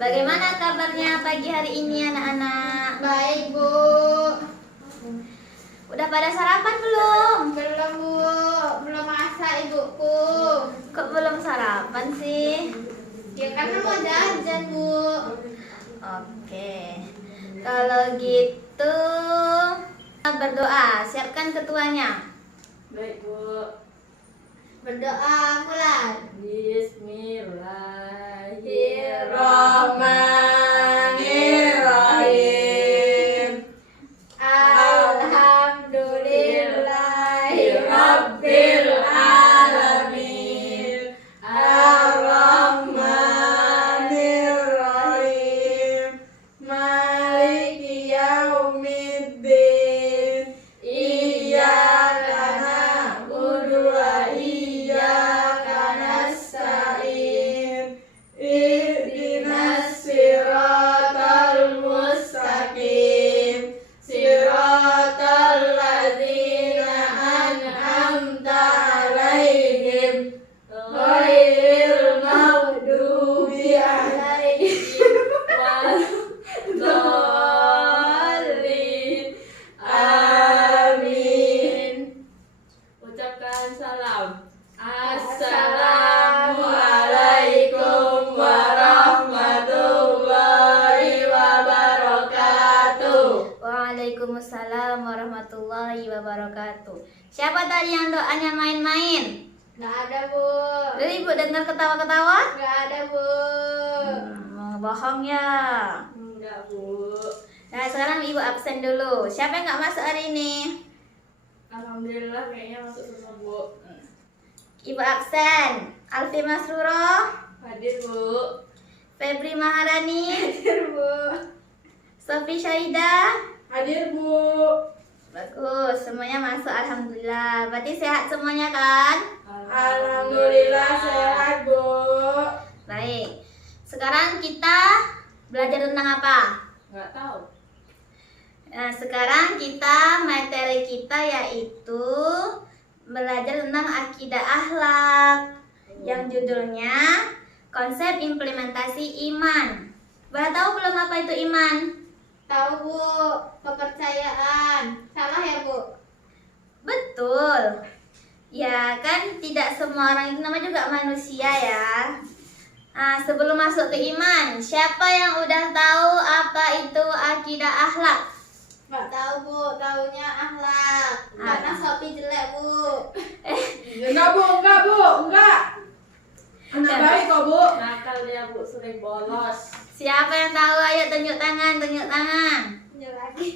Bagaimana kabarnya pagi hari ini anak-anak? Baik, Bu. Udah pada sarapan belum? Belum, Bu. Belum masak ibuku. Kok belum sarapan sih? Ya karena mau jajan, Bu. Oke. Kalau gitu berdoa, siapkan ketuanya. Baik, Bu. Berdoa mulai. Bismillahirrahmanirrahim. Alhamdulillahirabbil alamin. Ar-Rahmanirrahim. Maliki yaumiddin. Iyyaka na'budu wa iyyaka nasta'in. Ihdinas siratal mustaqim. Siratal ladzina an'amta 'alaihim ghairil maghdubi 'alaihim waladdallin. Amin. Ucapkan salam. Assalamualaikum warahmatullahi wabarakatuh. Waalaikumsalam warahmatullahi wabarakatuh. Siapa tadi yang doanya main-main? Nggak ada, Bu. Jadi Ibu dengar ketawa-ketawa? Nggak ada, Bu. Bohong ya. Enggak, Bu. Nah sekarang Ibu absen dulu. Siapa yang nggak masuk hari ini? Alhamdulillah kayaknya masuk semua, Bu. Ibu absen. Alfi Masruro, Hadir, Bu. Febri Maharani, Hadir, Bu. Sofi Syahida. Hadir, Bu. Bagus, semuanya masuk alhamdulillah. Berarti sehat semuanya kan? Alhamdulillah sehat, Bu. Baik. Sekarang kita belajar tentang apa? Enggak tahu. Nah, sekarang kita materi kita yaitu belajar tentang akidah akhlak yang judulnya konsep implementasi iman. Udah tahu belum apa itu iman? Tahu, Bu. Kepercayaan. Salah ya, Bu? Betul. Ya kan tidak semua orang itu namanya juga manusia ya. Nah, sebelum masuk ke iman, siapa yang udah tahu apa itu akidah akhlak? Nggak tahu, Bu. Taunya akhlak. Karena Sopi jelek, Bu. Enggak, Bu. Enggak. Anak Ya. baik kok, Bu. Nakal dia, Bu, sering bolos. Siapa yang tahu? Ayo tunjuk tangan, tunjuk tangan. Jelek lagi.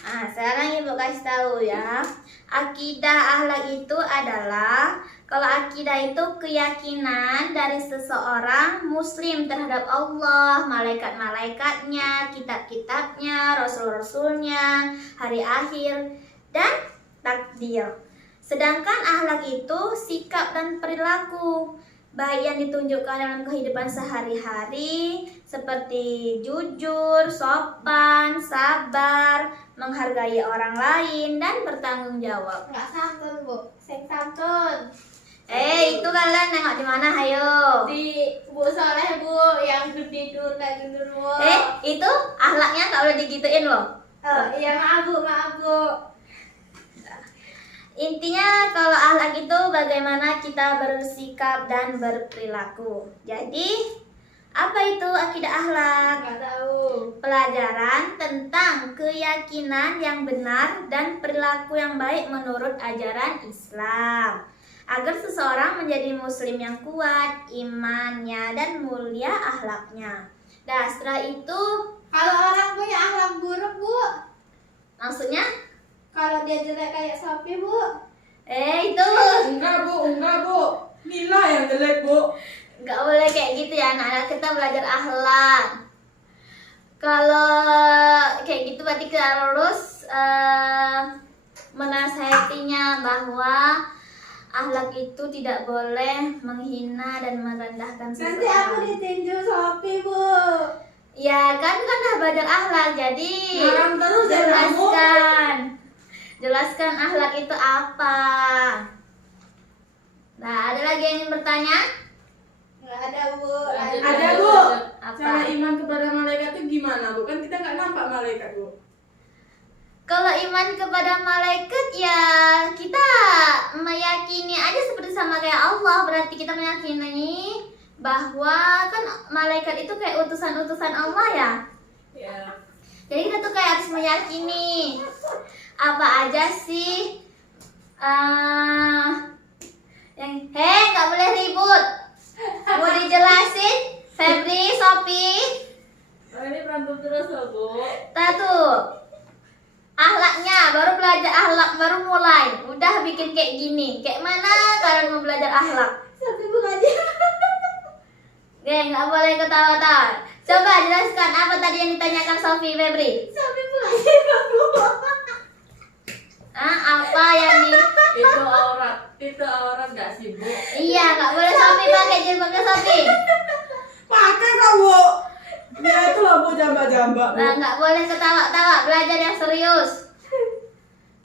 Nah, sekarang Ibu kasih tahu ya. Akidah akhlak itu adalah kalau akidah itu keyakinan dari seseorang muslim terhadap Allah, malaikat-malaikatnya, kitab-kitabnya, rasul-rasulnya, hari akhir, dan takdir. Sedangkan akhlak itu sikap dan perilaku baik yang ditunjukkan dalam kehidupan sehari-hari seperti jujur, sopan, sabar, menghargai orang lain, dan bertanggung jawab. Nggak santun, Bu. Sing santun. Itu kalian nengok di mana? Hayo. Di Bu Soleh, Bu, yang tidur kayak gitu, Bu. Itu akhlaknya nggak boleh digituin loh. Iya, maaf, Bu, maaf, Bu. Intinya kalau akhlak itu bagaimana kita bersikap dan berperilaku. Jadi, apa itu akidah akhlak? Nggak tahu. Pelajaran tentang keyakinan yang benar dan perilaku yang baik menurut ajaran Islam. Agar seseorang menjadi muslim yang kuat imannya dan mulia akhlaknya. Nah, setelah itu Kalau orang punya akhlak buruk, Bu. maksudnya Kalau dia jelek kayak Sopi, Bu. itu Enggak, Bu. Nila yang jelek, Bu. nggak boleh kayak gitu ya, anak-anak. Kita belajar akhlak. Kalau kayak gitu berarti kita harus menasihatinya bahwa akhlak itu tidak boleh menghina dan merendahkan seseorang. Nanti aku ditinju Sopi, Bu. Ya kan udah belajar akhlak, jadi Ngarang terus ya, jelaskan akhlak itu apa. Nah, ada lagi yang ingin bertanya? Nggak ada, Bu. Ada, Bu. Apa Cara Apa? iman kepada malaikat itu gimana, Bu? Kan kita nggak nampak malaikat, Bu. Kalau iman kepada malaikat ya kita meyakini aja seperti sama kayak Allah. Berarti kita meyakini bahwa kan malaikat itu kayak utusan-utusan Allah ya. Ya. Jadi kita tuh kayak harus meyakini apa aja sih yang nggak boleh ribut. Mau dijelasin Febri, Sophie? Oh, ini berantem terus loh, Bu. Tuh akhlaknya baru belajar akhlak baru mulai udah bikin kayak gini. Kayak mana kalian mau belajar akhlak? Sampai buka aja. Nggak boleh ketawa-tawa. Coba jelaskan apa tadi yang ditanyakan Sophie, Febri? Sampai buka aja, Bu. Apa yang di Itu aurat nggak sih, Bu? Iya, nggak boleh Sophie pakai jilbabnya Sophie. Pakai kok, Bu. Ya itu loh, Bu, jambak-jambak, Bu. Nah, nggak boleh ketawa-tawa, belajar yang serius.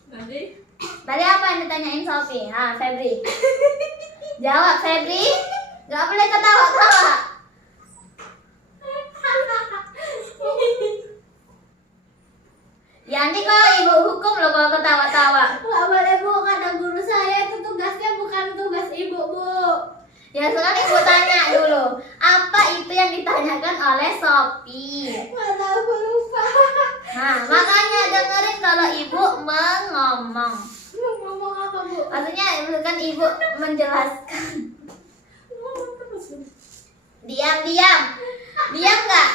Nanti Tadi apa yang ditanyain Sophie? Febri. Jawab Febri. Nggak boleh ketawa-tawa. Ya nanti kalau ibu hukum loh kalau ketawa-tawa. Nggak boleh, Bu. Kata guru saya itu tugasnya bukan tugas ibu, Bu. Ya sekarang ibu tanya dulu, apa itu yang ditanyakan oleh Sophie? Nggak tahu, Bu, lupa. Nah, makanya dengerin kalau ibu mengomong. Mau ngomong apa, Bu? Maksudnya kan ibu menjelaskan. Diam. Diam nggak?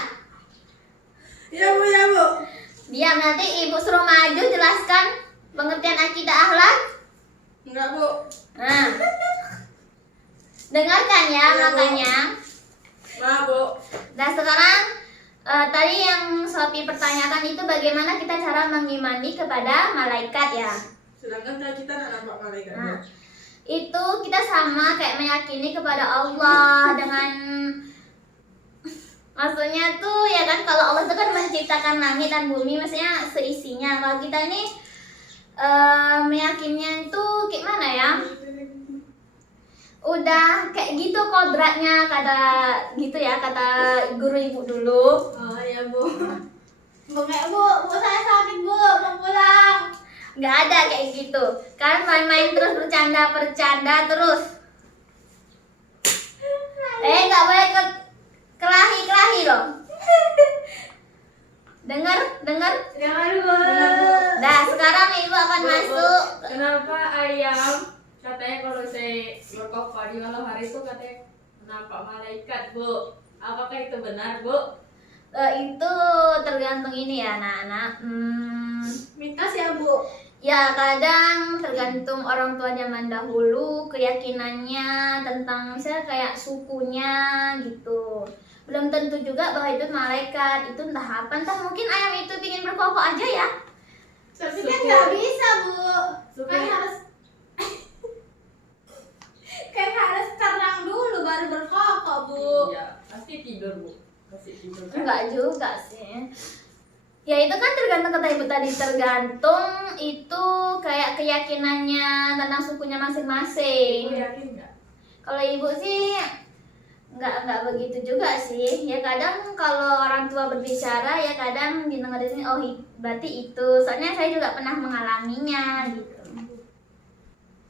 ya, Bu, ya, Bu. Diam, nanti ibu suruh maju jelaskan pengertian akidah akhlak. Enggak, Bu. Nah, dengarkan ya Iya, Bu. makanya. Maaf, Bu. Nah sekarang tadi yang Sophie pertanyakan itu bagaimana kita cara mengimani kepada malaikat ya. Sedangkan kita nggak nampak malaikat. Nah, itu kita sama kayak meyakini kepada Allah dengan maksudnya tuh ya kan kalau Allah itu kan menciptakan langit dan bumi maksudnya seisinya. Kalau kita nih meyakinnya itu kayak mana ya? Udah kayak gitu kodratnya kata gitu ya kata guru ibu dulu. Oh, ya, Bu. Bu, saya sakit, Bu. Mau pulang. Nggak ada kayak gitu kan main-main terus bercanda terus nggak boleh kelahi loh. dengar Jangan, Bu. nah sekarang ibu akan masuk Kenapa ayam katanya kalau saya berkokok di malam hari itu katanya nampak malaikat, Bu? Apakah itu benar, Bu? itu tergantung ini ya anak-anak. Mitos ya, Bu. Ya kadang tergantung orang tua zaman dahulu keyakinannya tentang misalnya kayak sukunya gitu. Belum tentu juga bahwa itu malaikat, itu entah apa, entah mungkin ayam itu ingin berkokok aja ya. Tapi kan Suku- nggak bisa, Bu. Suku- Kan harus terang dulu baru berkokok, Bu. Iya, pasti tidur, Bu. Pasti tidur. Enggak juga sih. Ya itu kan tergantung kata ibu tadi, tergantung itu kayak keyakinannya tentang sukunya Ibu masing-masing. yakin nggak? Kalau ibu sih nggak begitu juga sih. Ya kadang kalau orang tua berbicara ya kadang didengerin oh berarti itu. Soalnya saya juga pernah mengalaminya gitu.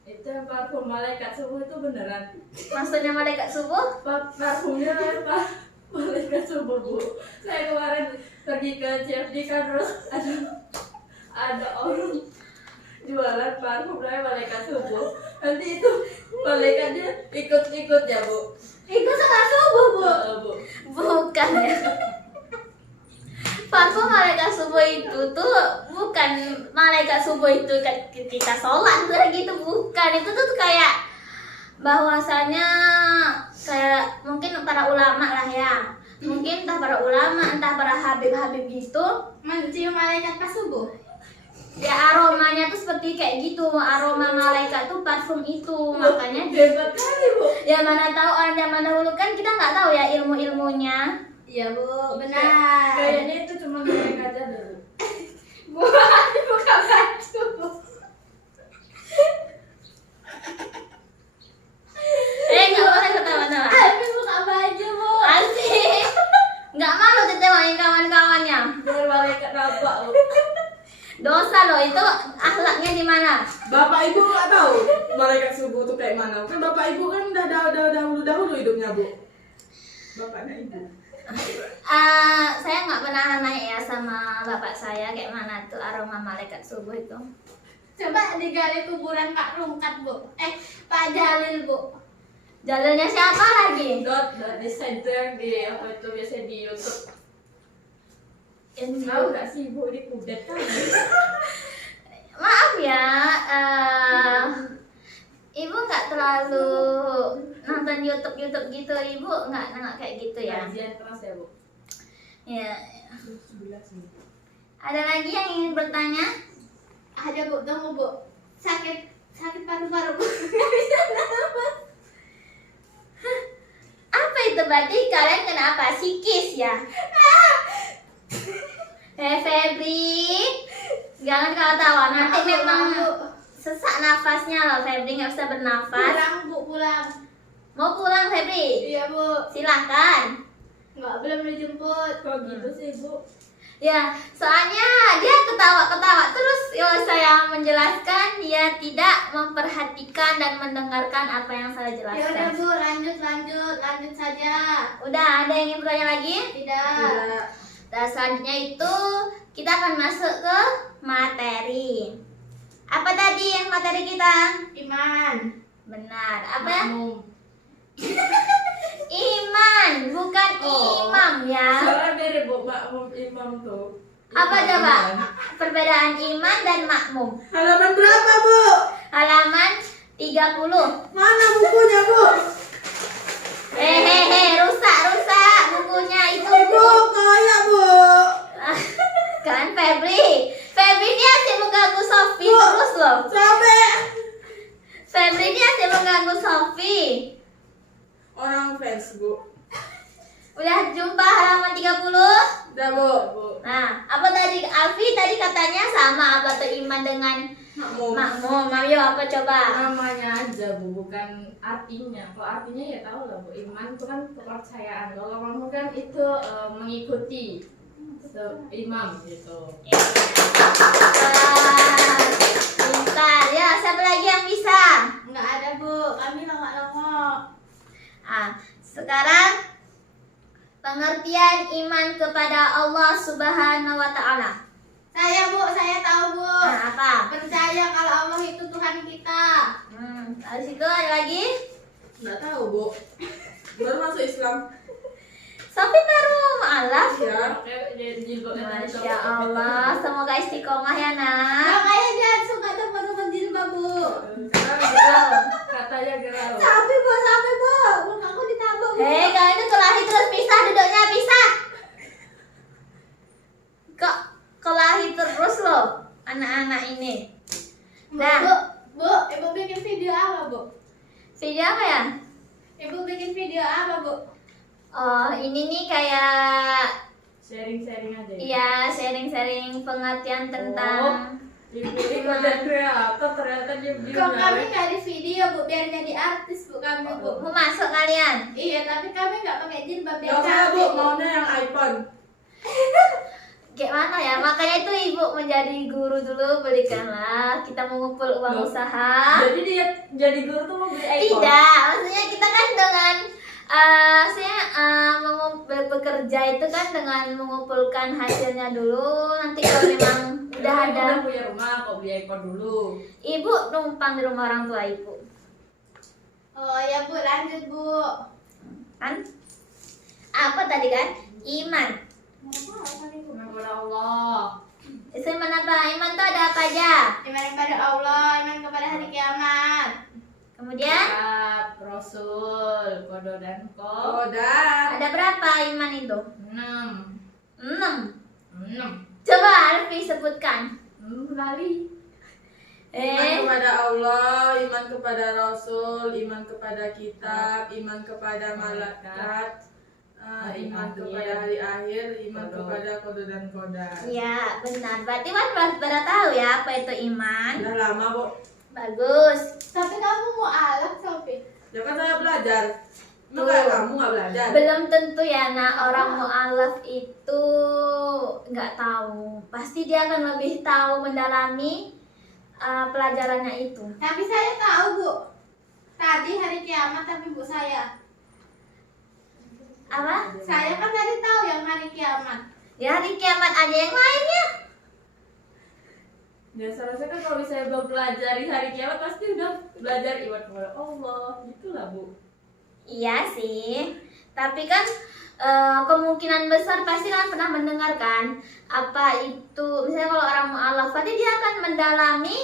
Itu parfum malaikat subuh itu beneran? Maksudnya malaikat subuh? Parfumnya apa? Malaikat subuh, Bu. Saya kemarin pergi ke CFD kan terus ada orang jualan parfum namanya malaikat subuh. Nanti itu malaikatnya ikut ya, Bu. Ikut sholat subuh, Bu. Bu. Bukan ya. Parfum malaikat subuh itu tuh bukan malaikat subuh itu kita sholat gitu, bukan. Itu tuh kayak bahwasanya kayak mungkin para ulama lah ya, mungkin entah para ulama entah para habib gitu Mencium malaikat pas subuh. ya aromanya tuh seperti kayak gitu, aroma malaikat tuh parfum itu. Makanya Hebat kali, Bu. ya mana tahu orang zaman dahulu kan kita nggak tahu ya ilmunya. Iya, Bu. Benar. Kayaknya itu cuma mereka aja dulu. Bu, buka baju. Nggak boleh ketawa-tawa. Abi buka baju, Bu. Asik. Nggak Dosa loh, itu akhlaknya di mana? Bapak ibu nggak tahu malaikat subuh tuh kayak mana. Kan bapak ibu kan udah dahulu hidupnya bu. Bapaknya ibu. Saya nggak pernah nanya ya sama bapak saya kayak mana tuh aroma malaikat subuh itu. Coba digali kuburan Pak Rungkat, Bu. Pak Jalil, Bu. Jalurnya siapa lagi? Dot di center di apa itu biasa di YouTube. Yang Tahu nggak sih Bu di kudet kan? Maaf ya, ibu nggak terlalu nonton YouTube gitu, ibu nggak kayak gitu ya. Kajian keras ya Bu. Ya. Ada lagi yang ingin bertanya? Ada, Bu. Tunggu, Bu. Sakit paru-paru, Bu. Nggak bisa nafas. Apa itu berarti kalian kena apa? Psikis ya? Febri, jangan ketawa. Nanti memang sesak nafasnya loh, Febri nggak bisa bernafas. Pulang, Bu. Pulang. Mau pulang Febri? Iya, Bu. Silahkan. Nggak, belum dijemput. Kok gitu sih Bu? Ya, soalnya dia ketawa-ketawa terus. Kalau saya menjelaskan, dia tidak memperhatikan dan mendengarkan apa yang saya Ya udah, jelaskan. Bu. Lanjut saja. Udah, ada yang ingin bertanya lagi? Tidak. Dan selanjutnya itu kita akan masuk ke materi. Apa tadi yang materi kita? Iman. Benar. Apa ya? Makmum. Iman, bukan Oh. imam ya. Soalnya beda Bu, makmum imam tuh. Apa Imam, coba? imam. Perbedaan iman dan makmum. Halaman berapa bu? Halaman 30. Mana bukunya bu? Hehehe, rusak bukunya itu. Bu kayak bu. Kan Febri dia asik mengganggu Sofi terus loh. Sampai Febri dia asik mengganggu Sofi. orang fans bu. Udah jumpa halaman 30? Udah bu. Bu. Nah, apa tadi? Alfi tadi katanya sama apa tuh iman dengan Makmum. makmum. Ayo apa coba? Namanya aja Bu, bukan artinya. Kalau artinya ya tahu lah Bu, iman itu kan kepercayaan. Kalau makmum kan itu mengikuti imam gitu. Pintar. Ya, siapa lagi yang bisa? Nggak ada, Bu. Kami longok-longok. Sekarang pengertian iman kepada Allah Subhanahu wa taala. Saya, Bu. Saya tahu, Bu. Apa? Percaya kalau Allah itu Tuhan kita. Habis itu ada lagi? Nggak tahu bu. Baru masuk Islam. Sofi baru ma'alaf. Ya. Kayak jadi jilbabnya tadi Masya Allah, semoga istiqomah ya nak. Makanya dia suka tempat-tempat jilbab, Bu. katanya gerau. Sampai, Bu. Muka aku ditabok, Bu. Hei, kalian itu kelahi terus pisah, duduknya pisah. Kok kelahi terus loh anak-anak ini. Nah. Bu, Ibu bikin video apa, Bu? Video apa ya? Ibu bikin video apa, Bu? Oh, ini nih kayak Sharing-sharing aja. iya sharing-sharing pengertian tentang Ibu ini konten kreator ternyata dia Kok kami nggak di video, Bu? Biar jadi artis, Bu, kami, Bu. mau masuk kalian. Iya, tapi kami nggak pakai jilbab Nggak yang usah bu. cantik, Bu. Maunya yang iPhone. Gimana ya? Makanya itu ibu menjadi guru dulu, belikanlah. Kita mengumpul uang Loh. usaha. Jadi dia jadi guru tuh mau beli iPhone. Tidak, maksudnya kita kan dengan bekerja itu kan dengan mengumpulkan hasilnya dulu. Nanti kalau memang udah ada, Udah punya rumah kok beli iPhone dulu. ibu numpang di rumah orang tua ibu, Oh ya, Bu, lanjut, Bu. kan? Apa tadi kan? Iman. Iman kepada Allah. Iman apa? Iman tuh ada apa aja? Iman kepada Allah, iman kepada hari kiamat. Kemudian Kitab, Rasul, Kodo dan Ko. Udah. ada berapa iman itu? 6. 6. Coba Alfi sebutkan. Lali. Iman kepada Allah, iman kepada Rasul, iman kepada kitab, iman kepada malaikat, iman kepada hari akhir, iman kepada kode dan kodar. Iya, benar. Berarti kan pada tahu ya apa itu iman. Udah lama bu. Bagus. Tapi kamu mau alaf, Sofi? Ya kan saya belajar. Emang Tuh. kayak kamu nggak belajar? Belum tentu ya, nah orang mu'alaf itu nggak tahu. Pasti dia akan lebih tahu mendalami pelajarannya itu. Tapi saya tahu Bu. Tadi hari kiamat tapi Bu saya. Apa? Saya kan tadi tahu yang hari kiamat. Ya hari kiamat ada yang lainnya. Ya seharusnya kan kalau misalnya belum pelajari hari kiamat pasti udah belajar iman kepada Allah, gitulah Bu. Iya sih. Tapi kan kemungkinan besar pasti kan pernah mendengarkan apa itu. Misalnya kalau orang mu'alaf, dia akan mendalami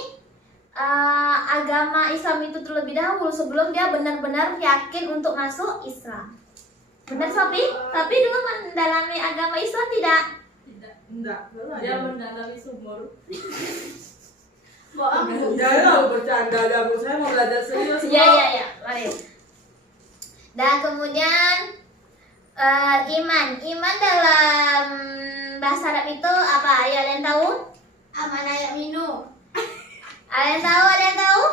agama Islam itu terlebih dahulu sebelum dia benar-benar yakin untuk masuk Islam. Benar Sofi? Tapi dulu mendalami agama Islam tidak? Tidak. Enggak, belum ada. Dia mendalami sumur. Bohong Bu. Jangan bercanda dah Bu, saya mau belajar serius. Bu. Iya. Mari. Dan kemudian iman dalam bahasa Arab itu apa? Ayo ada yang tahu? Amanah ya minu. Ada yang tahu?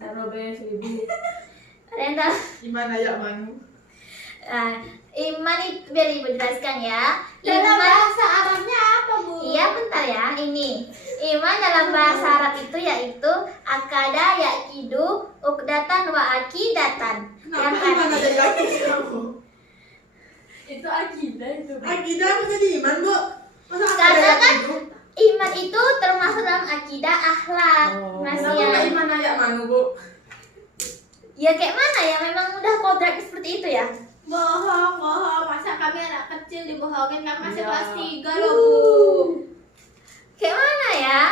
Sarobe 1000. Ada yang tahu? Gimana ya Manu? Iman itu biar ibu jelaskan ya. Dalam Iman, bahasa Arabnya apa Bu? iya bentar ya. Ini iman dalam bahasa Arab itu yaitu akada, yakidu, ukdatan wa akidatan. Kenapa gimana jadi akidah Bu? Itu akidah itu. Bu. Akidah apa jadi iman Bu? Masa Karena akidah kan itu? iman itu termasuk dalam akidah akhlak. Kenapa Nasihat. nggak iman aja Manu Bu? Ya kayak mana ya? Memang udah kodrat seperti itu ya. Bohong. Masa kami anak kecil dibohongin kan masih Iya. kelas 3 loh Bu. Kayak mana ya?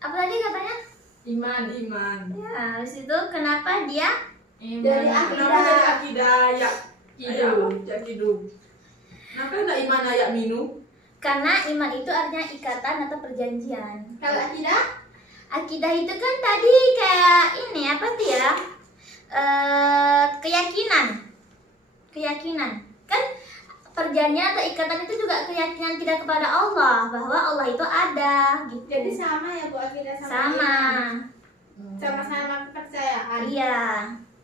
Apa tadi katanya? Iman. Ya, habis itu kenapa dia? Iman. Dari Kenapa jadi akidah ya? Kidu. Yakidu. Kenapa enggak iman ayak minu? Karena iman itu artinya ikatan atau perjanjian. Kalau akidah? Akidah itu kan tadi kayak ini apa sih ya? Keyakinan. Kan perjanjian atau ikatan itu juga keyakinan kita kepada Allah bahwa Allah itu ada gitu. Jadi sama ya Bu akidah sama Sama. iman? Sama-sama kepercayaan. Iya.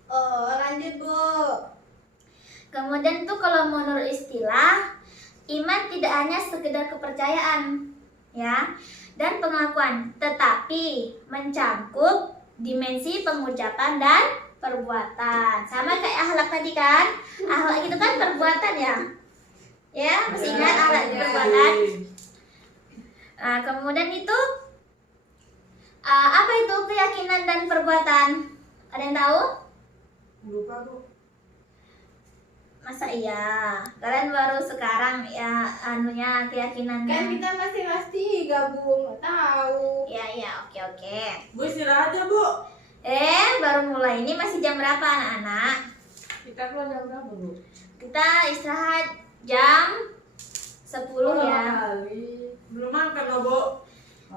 Oh, lanjut Bu. Kemudian tuh kalau menurut istilah iman tidak hanya sekedar kepercayaan ya dan pengakuan, tetapi mencakup dimensi pengucapan dan perbuatan. Sama kayak akhlak tadi kan? Akhlak itu kan perbuatan ya. Ya, masih ingat akhlak itu perbuatan. Nah, kemudian itu apa itu keyakinan dan perbuatan? Ada yang tahu? Lupa Bu. Masa iya? Kalian baru sekarang ya anunya keyakinannya. Kan kita masih kelas 3 Bu, nggak tahu. Iya, oke. Bu istirahat aja Bu. Baru mulai ini masih jam berapa anak-anak? Kita keluar jam berapa Bu? Kita istirahat jam 10 ya. Kali. Belum makan loh Bu.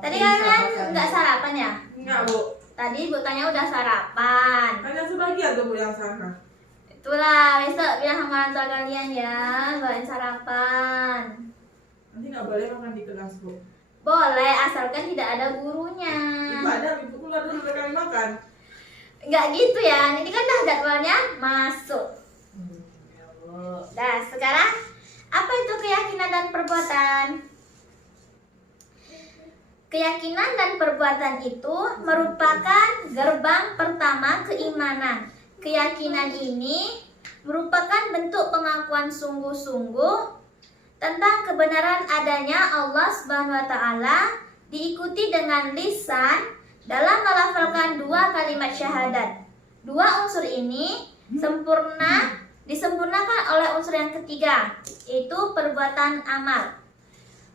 Tadi kalian nggak sarapan ya? Enggak Bu. Tadi Bu tanya udah sarapan. Kalian sebagian tuh Bu yang sana. Itulah besok bilang sama orang tua kalian ya, bawain sarapan. Nanti nggak boleh makan di kelas Bu. Boleh asalkan tidak ada gurunya. Ibu ada, ibu keluar dulu biar kami makan. Nggak gitu ya, ini kan dah jadwalnya masuk. Ya Bu. Nah, sekarang apa itu keyakinan dan perbuatan? Keyakinan dan perbuatan itu merupakan gerbang pertama keimanan. Keyakinan ini merupakan bentuk pengakuan sungguh-sungguh tentang kebenaran adanya Allah Subhanahu wa taala diikuti dengan lisan dalam melafalkan 2 kalimat syahadat. 2 unsur ini disempurnakan oleh unsur yang ketiga, yaitu perbuatan amal.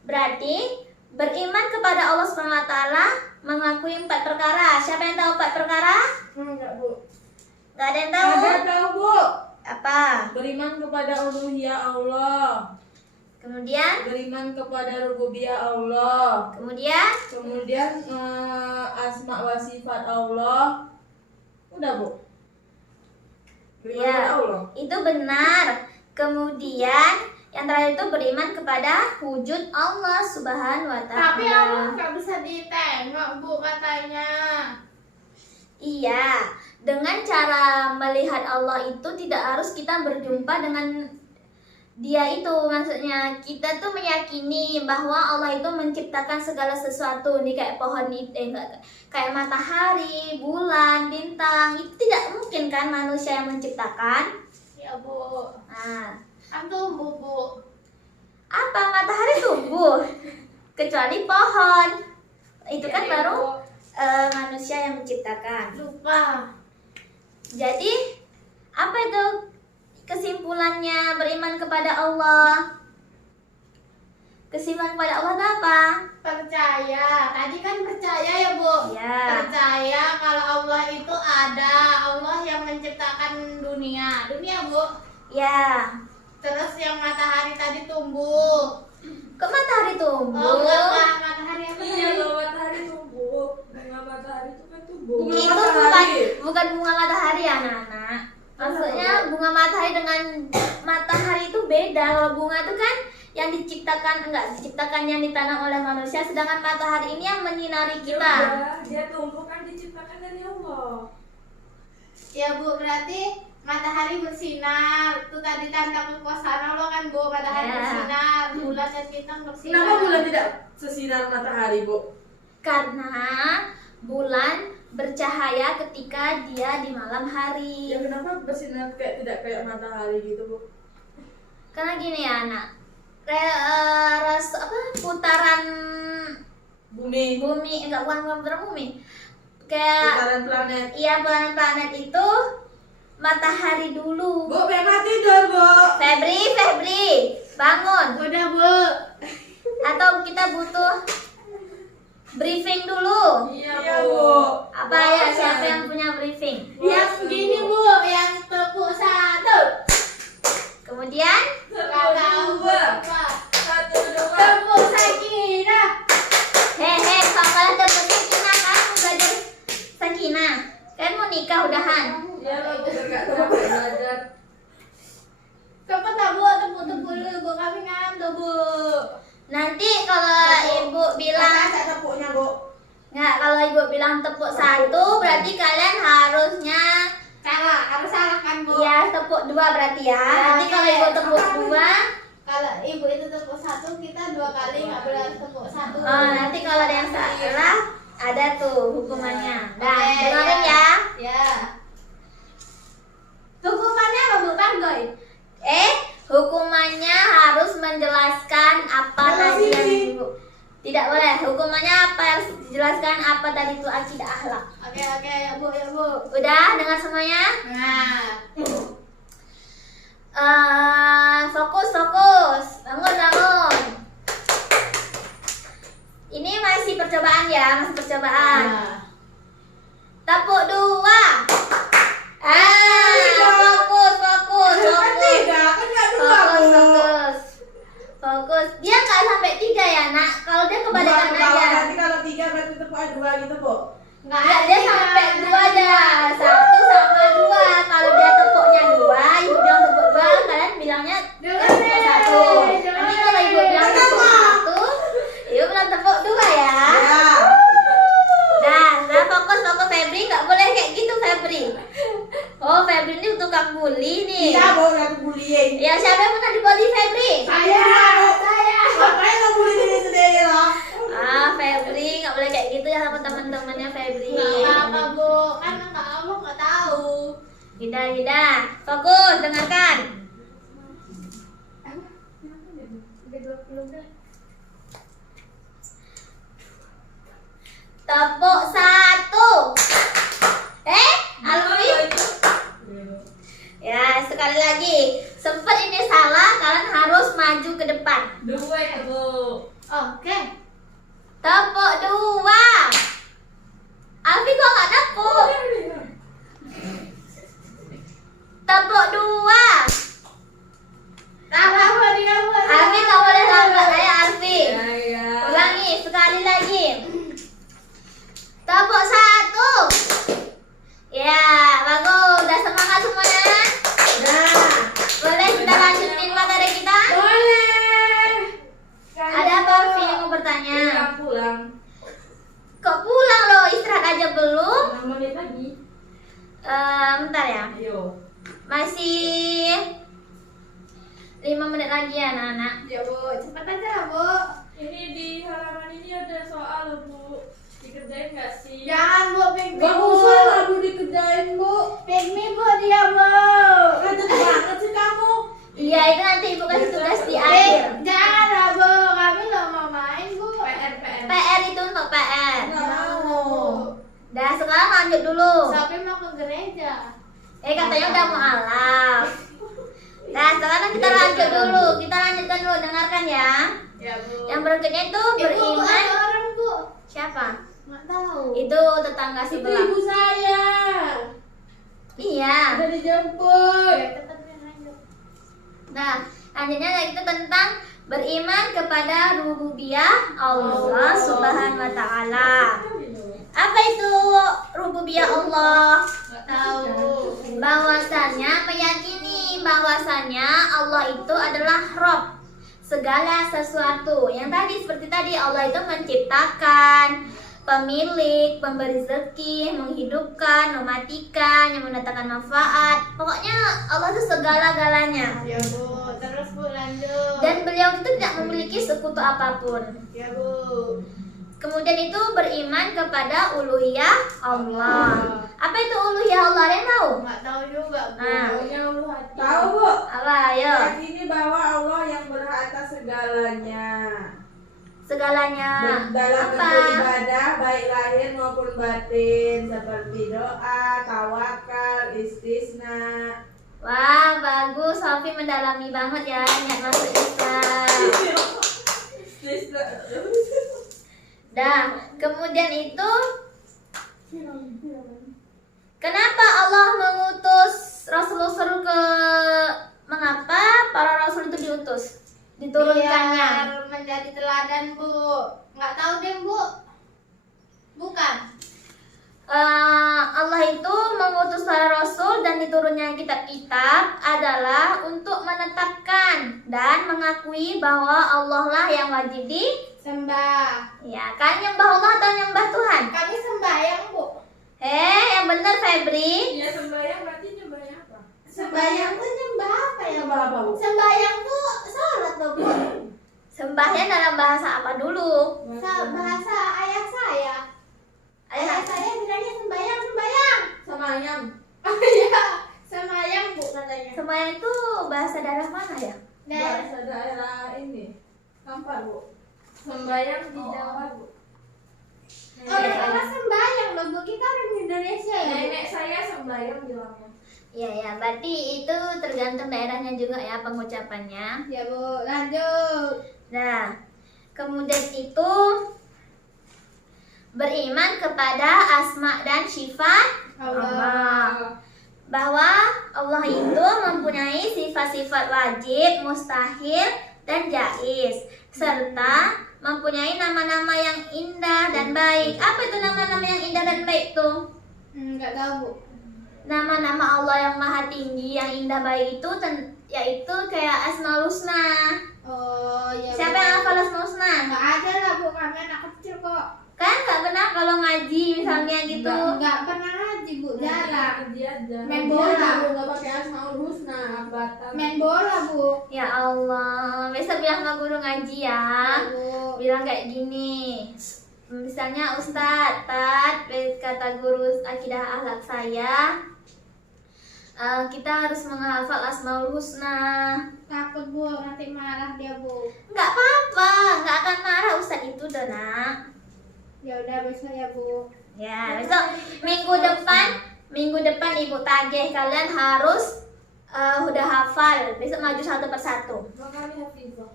Berarti beriman kepada Allah Subhanahu wa taala mengakui 4 perkara. Siapa yang tahu 4 perkara? Enggak Bu. Gak ada yang tahu? Ada tahu Bu. Apa? Beriman kepada uluhiyah Allah. Kemudian, Beriman kepada rububiyah Allah. kemudian Asma wa sifat Allah. Udah Bu. Beriman Ya. kepada Allah. itu benar. Kemudian yang terakhir itu beriman kepada wujud Allah Subhanahu wa taala. Tapi Allah nggak bisa ditengok Bu katanya. Iya, dengan cara melihat Allah itu tidak harus kita berjumpa dia itu maksudnya kita tuh meyakini bahwa Allah itu menciptakan segala sesuatu nih kayak pohon itu kayak matahari, bulan, bintang itu tidak mungkin kan manusia yang menciptakan. Ya Bu. Nah, Kan tumbuh Bu. apa matahari tumbuh kecuali pohon itu kan Ya, baru Bu. manusia yang menciptakan. Lupa. Jadi apa itu kesimpulannya beriman kepada Allah? Kesimpulan kepada Allah itu apa? Percaya. Tadi kan percaya ya Bu. Ya. Percaya kalau Allah itu ada. Allah yang menciptakan dunia. Dunia Bu. Ya. Terus yang matahari tadi tumbuh. Kok matahari tumbuh? Oh enggak, matahari apa Iya, tadi? kalau matahari tumbuh, bunga matahari itu kan tumbuh. Bunga Itu matahari. bukan bunga matahahari ya, anak-anak. Maksudnya bunga matahari dengan matahari itu beda. Kalau bunga itu kan yang diciptakan yang ditanam oleh manusia, sedangkan matahari ini yang menyinari Ya kita. udah, dia tumbuh kan diciptakan dari Allah. Ya Bu, berarti matahari bersinar. Itu tadi tanda kekuasaan Allah kan Bu, matahari Ya. bersinar, bulan dan bintang bersinar. Kenapa bulan tidak sesinar matahari, Bu? Karena bulan bercahaya ketika dia di malam hari. Ya kenapa bersinar tidak kayak matahari gitu, Bu? Karena gini ya, anak. Putaran Bumi, bumi, bukan putaran bumi. Kayak putaran planet. iya planet-planet itu matahari dulu. Bu, Bema tidur, Bu. Febri, bangun. Udah Bu. Atau kita butuh briefing dulu. Iya, Bu. Apa ya, siapa yang punya briefing? Yang gini Bu, yang tepuk satu. Kemudian Nggak tahu Bu. Satu, dua. Tepuk sakinah. hehe, kalau tepuk sakinah kan mau belajar sakinah. Kan mau nikah udahan. Ya, lo nggak tahu belajar. Cepet lah Bu, tepuk-tepuk dulu Bu, kami ngantuk Bu. Nanti kalau ibu bilang Ada tepuknya, Bu. nggak, kalau ibu bilang tepuk satu berarti kalian harusnya Salah, harus salah kan Bu? ya tepuk dua berarti ya. Nanti kalau ibu tepuk dua, Kalau ibu itu tepuk satu, kita 2 kali nggak boleh harus tepuk satu. nanti kalau ada yang salah ada tuh hukumannya. Nah, Oke, dengerin ya. ya. Ya. Hukumannya apa Bu Pargoy? Hukumannya harus menjelaskan apa tadi yang ibu. Tidak boleh. Hukumannya apa harus dijelaskan apa tadi itu akidah akhlak. Oke, ya Bu, ya Bu. Udah dengar semuanya? Nah, Fokus. Bangun. Ini masih percobaan ya, masih percobaan. nah. Tepuk dua. Fokus. Tidak, kan nggak dua, Bu. Fokus. Dia nggak sampai 3 ya, Nak. Kalau dia kebanyakan Dua ke bawah, aja. nanti kalau 3 berarti tepuknya 2 gitu, Bu. Nggak Nggak, ada dia sampai 2 aja. 1 sama 2. Kalau dia tepuknya 2, ibu bilang tepuk 2, kalian bilangnya tepuk 1. Nanti kalau ibu bilang tepuk 1, ibu bilang tepuk 2 ya. Ya. Nah, fokus Febri, nggak boleh kayak gitu Febri. Oh, Febri ini tukang bully nih. Iya, Bu, nggak bullying. Ya, siapa yang pernah dibully Febri? Saya. Ngapain lo bully diri sendiri loh? Febri nggak boleh kayak gitu ya sama teman-temannya Febri. Nggak apa-apa Bu, kan nggak Allah nggak tahu. Hida, fokus, dengarkan. Tepuk 1. Alfi. Ya, sekali lagi. Sempat ini salah, kalian harus maju ke depan. Dua ya, Bu. Oke. Tepuk 2. Alfi kok nggak tepuk? Tepuk 2. Salah Bu, dia Bu. Alfi nggak boleh lambat ya, Alfi. Ya. Ulangi sekali lagi. Tepuk 1. Ya, bagus. Udah semangat semuanya? Nah, Boleh kita lanjutin materi kita? Boleh. Ada apa, Alfi yang mau bertanya? Pulang. Kok pulang loh? Istirahat aja belum? 6 menit lagi. Bentar ya. Ayo. Masih 5 menit lagi ya anak-anak. Ya Bu, cepat aja lah Bu. Ini di halaman ini ada soal loh Bu. Dikerjain nggak sih? Jangan Bu, pick me Gak Bu. usah lah Bu dikerjain Bu. Pick me Bu dia Bu. Lanjut banget sih kamu. Iya, itu nanti ibu kasih tugas di akhir. Jangan lah Bu, kami lo mau main Bu. PR. PR itu untuk PR. Gak mau. Dah, sekarang lanjut dulu. Sopi mau ke gereja. Katanya udah mau alaf. Nah, sekarang kita lanjut dulu. Kita lanjutkan dulu, dengarkan ya. Ya Bu. Yang berikutnya itu Bu, beriman. ada orang Bu. Siapa? Nggak tahu. Itu tetangga Itu sebelah. ibu saya. Iya. Udah dijemput. Ya, tetap yang lanjut. Nah, lanjutnya itu tentang beriman kepada rububiyah Allah Subhanahu wa taala. Apa itu rububiyah Allah? Nggak tahu. Bahwasannya meyakini bahwasannya Allah itu adalah Rabb segala sesuatu. Yang tadi seperti tadi Allah itu menciptakan, pemilik, pemberi rezeki, menghidupkan, mematikan, yang mendatangkan manfaat. Pokoknya Allah itu segala-galanya. Ya Bu, terus Bu lanjut. Dan beliau itu tidak memiliki sekutu apapun. Ya Bu. Kemudian itu beriman kepada uluhiyah Allah. Apa itu uluhiyah Allah? Ada yang tahu? Nggak tahu juga Bu. Nah. Pokoknya ulu hati. Tahu Bu? Apa? Ayo. Yakini bahwa Allah yang berhak atas segalanya. Segalanya. Dalam Apa? bentuk ibadah baik lahir maupun batin seperti doa, tawakal, istisna. Wah, bagus. Sofi mendalami banget ya niat masuk Islam. Dah, kemudian itu kenapa Allah mengutus Rasul-Rasul ke mengapa para rasul itu diutus? Diturunkannya. Biar menjadi teladan Bu. Nggak tahu deh Bu. Bukan. Allah itu mengutus para rasul dan diturunnya kitab-kitab adalah untuk menetapkan dan mengakui bahwa Allah lah yang wajib Sembah. ya kan, nyembah Allah atau nyembah Tuhan? Kami sembahyang Bu. Yang benar Febri. Ya sembahyang berarti nyembahyang apa? Sembahyang tuh nyembah apa ya? Nyembah apa, Bu? Sembahyang tuh sholat loh Bu. Sembahnya dalam bahasa apa dulu? Bahasa ayah saya. Ayah Ayah saya bilangnya sembahyang, sembahyang. Sama ayam. Oh iya, sembahyang Bu katanya. Sembahyang itu bahasa daerah mana ya? Dan Bahasa daerah ini. Kampar Bu. Sembahyang di Jawa Bu. orang orang sembahyang loh Bu. Kita orang Indonesia ya. Bu? Nenek saya sembahyang bilangnya. Ya, berarti itu tergantung daerahnya juga ya pengucapannya. Ya Bu, lanjut. Nah, kemudian itu beriman kepada asma dan sifat Allah. Bahwa Allah itu mempunyai sifat-sifat wajib, mustahil, dan jaiz, serta mempunyai nama-nama yang indah dan baik. Apa itu nama-nama yang indah dan baik tuh? Nggak tahu Bu. Nama-nama Allah yang maha tinggi, yang indah baik itu yaitu kayak Asmaul Husna. Oh ya. Siapa yang hafal Asmaul Husna? Nggak ada lah Bu, kami anak kecil kok. Kan nggak benar kalau ngaji misalnya gitu. Nggak pernah ngaji Bu, jarang. Dia jarang. Main Dia bola. Bu nggak pakai Asmaul Husna, Batam. Main bola Bu. Ya Allah, besok bilang sama guru ngaji ya. Bu. Bilang kayak gini. Misalnya Ustadz, kata guru akidah akhlak saya, kita harus menghafal Asmaul Husna. Takut Bu, nanti marah dia Bu. Nggak apa-apa, nggak akan marah Ustadz itu Dona. Ya udah besok ya Bu. Ya, besok minggu depan Ibu tagih kalian harus udah hafal. Besok maju satu persatu. Makanya hafizah.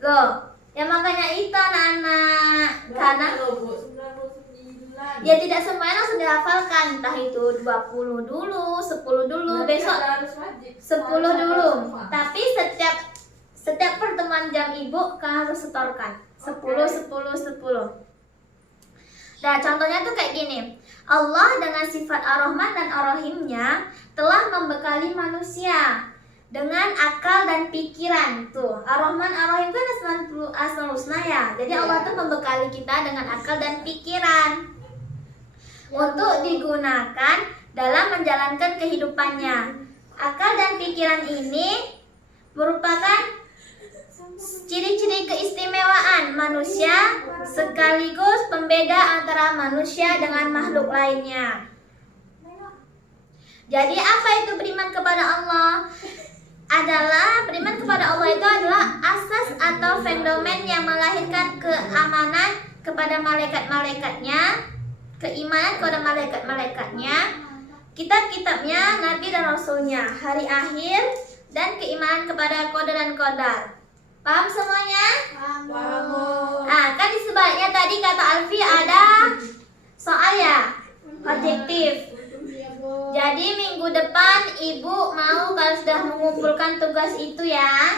Loh, ya makanya itu anak-anak. Karena loh Bu, 99. ya tidak semuanya langsung dihafalkan. Entah itu 20 dulu, 10 dulu, Berarti besok harus wajib. 10 Harus dulu. hafal semua. Tapi setiap pertemuan jam Ibu kan harus setorkan. 10, 10, 10. Nah, contohnya tuh kayak gini. Allah dengan sifat Ar-Rahman dan Ar-Rahimnya telah membekali manusia dengan akal dan pikiran. Tuh, Ar-Rahman Ar-Rahim kan Asmaul Husna ya. Jadi Allah tuh membekali kita dengan akal dan pikiran untuk digunakan dalam menjalankan kehidupannya. Akal dan pikiran ini merupakan ciri-ciri keistimewaan manusia sekaligus pembeda antara manusia dengan makhluk lainnya. Jadi apa itu beriman kepada Allah? Beriman kepada Allah itu adalah asas atau fenomen yang melahirkan keamanan kepada malaikat-malaikatnya, keimanan kepada malaikat-malaikatnya, kitab-kitabnya, nabi dan rasulnya, hari akhir, dan keimanan kepada qada dan qadar. Paham semuanya? Kan di sebaliknya tadi kata Alfi ada soal ya, objektif. Jadi minggu depan ibu mau kalau sudah mengumpulkan tugas itu ya.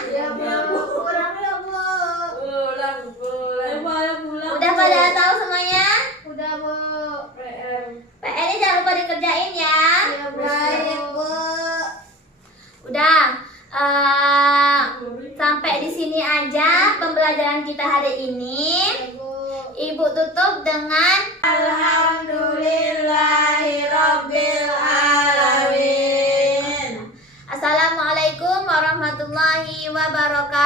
Udah pada tahu semuanya? Udah, Bu. PR-nya jangan lupa dikerjain ya. Baik, Bu. Udah. Sampai di sini aja pembelajaran kita hari ini. Ibu tutup dengan Alhamdulillahirabbil alamin. Assalamualaikum warahmatullahi wabarakatuh.